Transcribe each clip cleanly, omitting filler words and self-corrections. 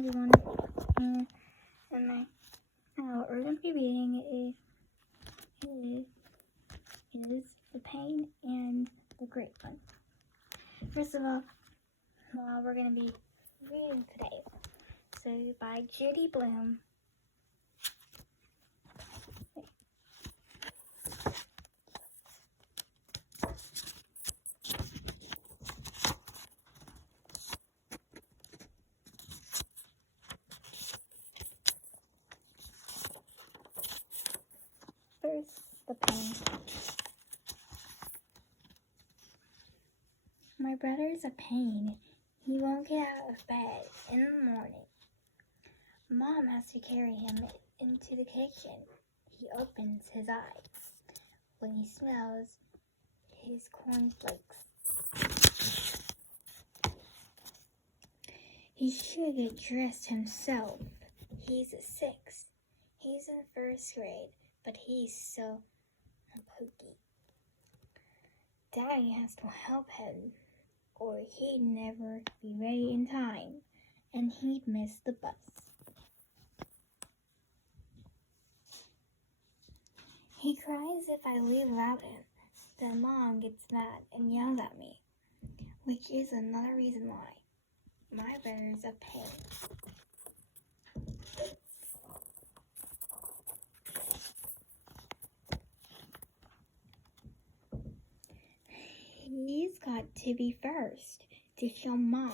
everyone. And our urgent reading is The Pain and the Great One. First of all, we're going to be reading today. So by Judy Blume. First, The Pain. My brother's a pain. He won't get out of bed in the morning. Mom has to carry him into the kitchen. He opens his eyes when he smells his cornflakes. He should get dressed himself. He's 6. He's in 1st grade, but he's so pokey. Daddy has to help him, or he'd never be ready in time, and he'd miss the bus. He cries if I leave without him. Then Mom gets mad and yells at me, which is another reason why my brother's a pain. He's got to be first to show Mom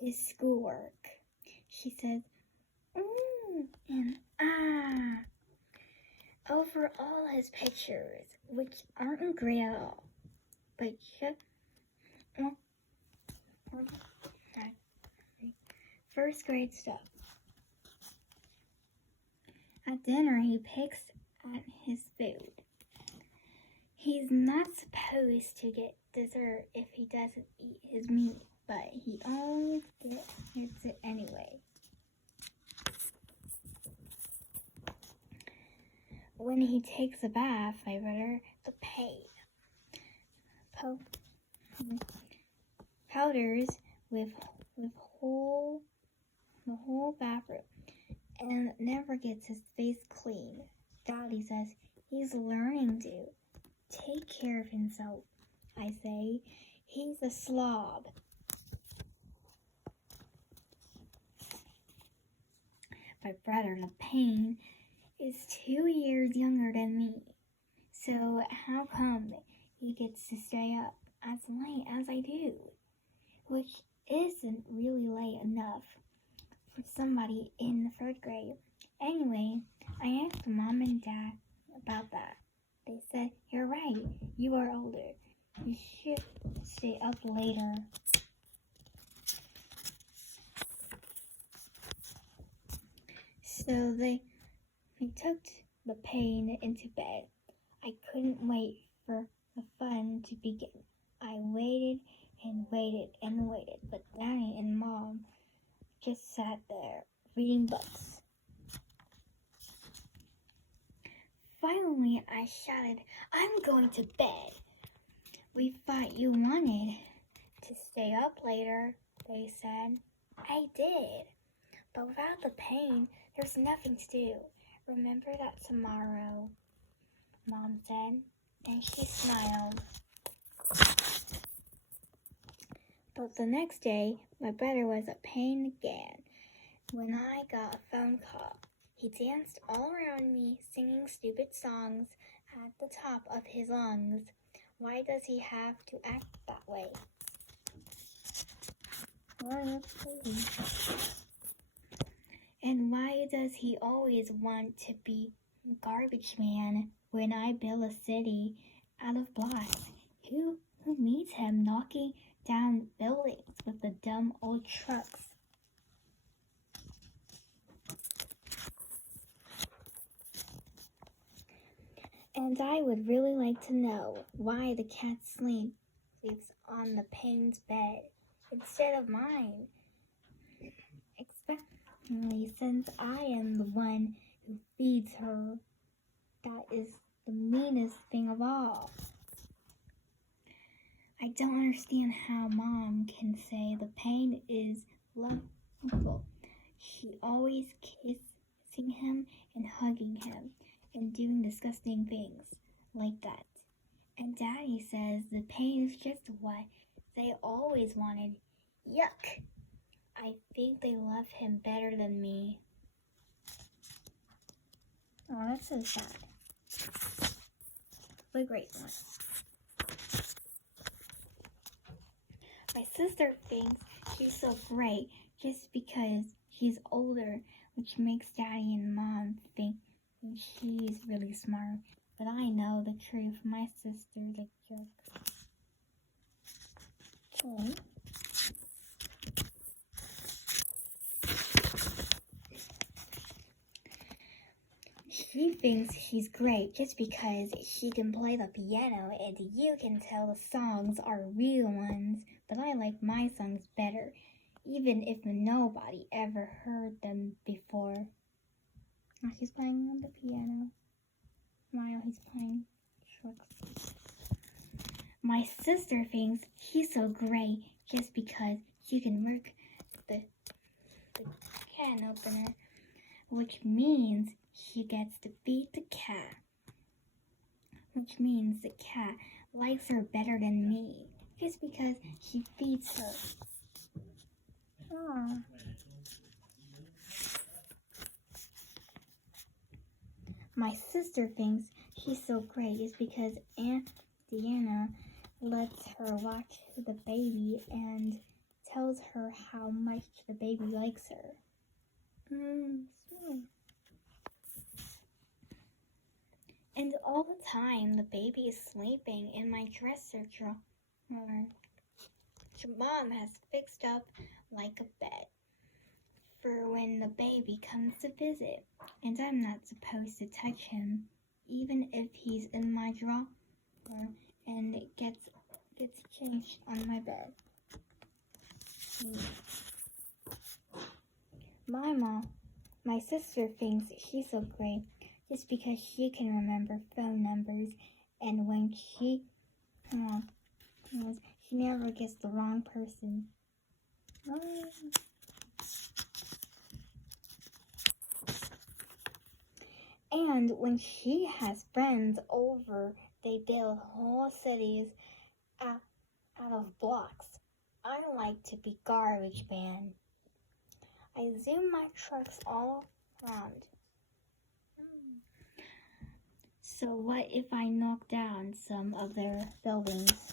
his schoolwork. She says, and over all his pictures, which aren't great at all, but just 1st grade stuff. At dinner, he picks at his food. He's not supposed to get dessert if he doesn't eat his meat, but he always gets it anyway. When he takes a bath, my brother, the pain, powders with the whole bathroom, and never gets his face clean. Daddy says he's learning to take care of himself. I say he's a slob. My brother, the pain, is 2 years younger than me. So how come he gets to stay up as late as I do? Which isn't really late enough for somebody in the 3rd grade. Anyway, I asked Mom and Dad about that. They said, "You're right, you are older. You should stay up later." So they took the pain into bed. I couldn't wait for the fun to begin. I waited and waited and waited, but Daddy and Mom just sat there reading books. Finally, I shouted, "I'm going to bed." "We thought you wanted to stay up later," they said. I did, but without the pain, there's nothing to do. Remember that tomorrow, Mom said. Then she smiled. But the next day, my brother was a pain again. When I got a phone call, he danced all around me, singing stupid songs at the top of his lungs. Why does he have to act that way? And why does he always want to be garbage man when I build a city out of blocks? Who meets him knocking down buildings with the dumb old trucks? And I would really like to know why the cat sleeps on the pain's bed instead of mine. Especially since I am the one who feeds her. That is the meanest thing of all. I don't understand how Mom can say the pain is lovable. she always kissing him and hugging him and doing disgusting things like that. And Daddy says the pain is just what they always wanted. Yuck! I think they love him better than me. Oh, that's so sad. The great one. My sister thinks she's so great just because she's older, which makes Daddy and Mom think she's really smart. But I know the truth. My sister's a jerk. Okay. She thinks she's great just because she can play the piano and you can tell the songs are real ones, but I like my songs better, even if nobody ever heard them before. Now she's playing on the piano while he's playing trucks. My sister thinks she's so great just because she can work the can opener, which means she gets to feed the cat, which means the cat likes her better than me, just because she feeds her. Aww. My sister thinks she's so great just because Aunt Deanna lets her watch the baby and tells her how much the baby likes her. Sweet. And all the time, the baby is sleeping in my dresser drawer. Mom has fixed up like a bed for when the baby comes to visit, and I'm not supposed to touch him, even if he's in my drawer and it gets changed on my bed. My sister thinks she's so great just because she can remember phone numbers, and when she never gets the wrong person. And when she has friends over, they build whole cities out of blocks. I like to be garbage man. I zoom my trucks all around. So what if I knock down some of their buildings?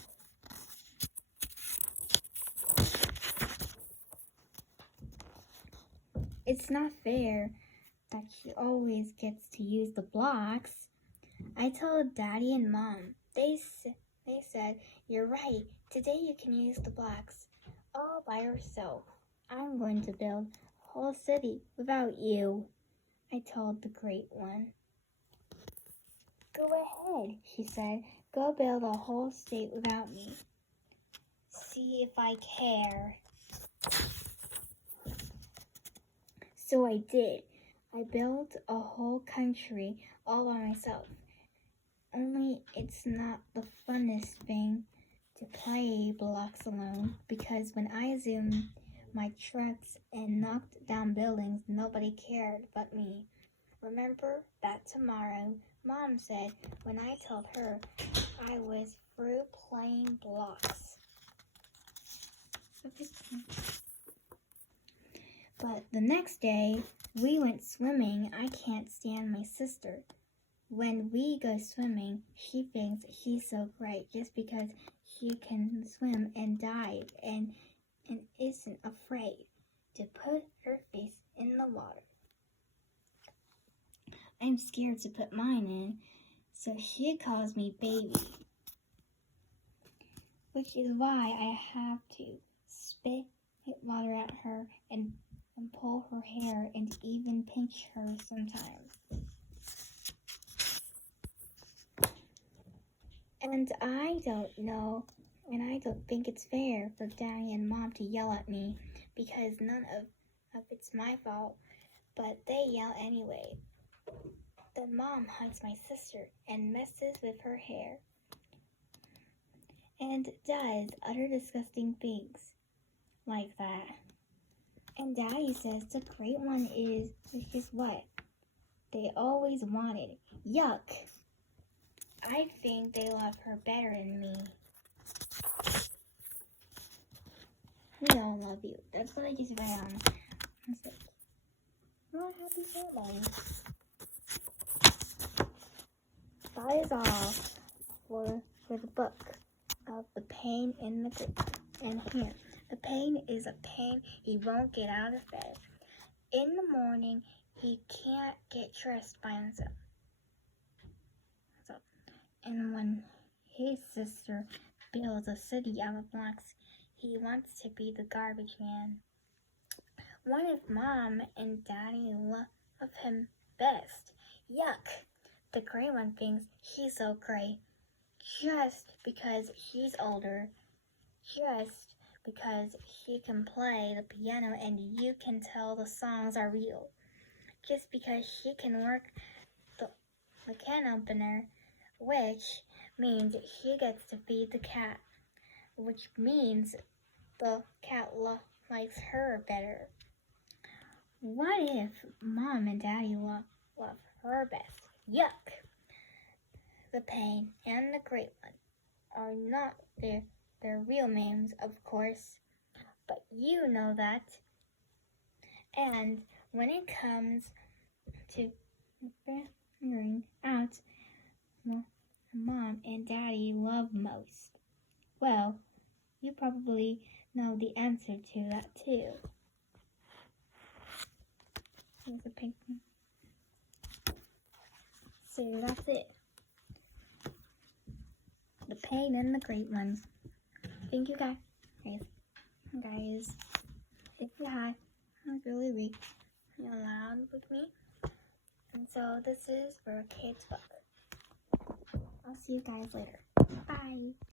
It's not fair that she always gets to use the blocks. I told Daddy and Mom. They said, "You're right. Today you can use the blocks all by yourself. I'm going to build a whole city without you," I told the great one. "Go ahead," she said. "Go build a whole state without me. See if I care." So I did. I built a whole country all by myself. Only it's not the funnest thing to play blocks alone, because when I zoomed my trucks and knocked down buildings, nobody cared but me. Remember that tomorrow, Mom said when I told her I was through playing blocks. But the next day, we went swimming. I can't stand my sister. When we go swimming, she thinks she's so great just because she can swim and dive and isn't afraid to put her face in the water. I'm scared to put mine in, so she calls me baby, which is why I have to spit water at her and pull her hair and even pinch her sometimes. And I don't know, and I don't think it's fair for Daddy and Mom to yell at me, because none of it's my fault, but they yell anyway. Then Mom hugs my sister and messes with her hair and does other disgusting things like that. And Daddy says the great one is just what they always wanted. Yuck. I think they love her better than me. We don't love you. That's what I just read on. Not happy birthday. That is all for the book of The Pain in the Great. And here, the pain is a pain he won't get out of bed. In the morning, he can't get dressed by himself. And when his sister builds a city out of blocks, he wants to be the garbage man. What if Mom and Daddy love him best? Yuck! The gray one thinks he's so gray just because he's older, just because he can play the piano and you can tell the songs are real, just because he can work the can opener, which means he gets to feed the cat, which means the cat likes her better. What if Mom and Daddy love her best? Yuck! The Pain and the Great One are not their real names, of course, but you know that. And when it comes to figuring out what Mom and Daddy love most, well, you probably know the answer to that too. Here's a pink one. So that's it. The Pain and the Great One. Thank you guys. If you had really weak, you're loud with me. And so this is for a kid's book. I'll see you guys later. Bye.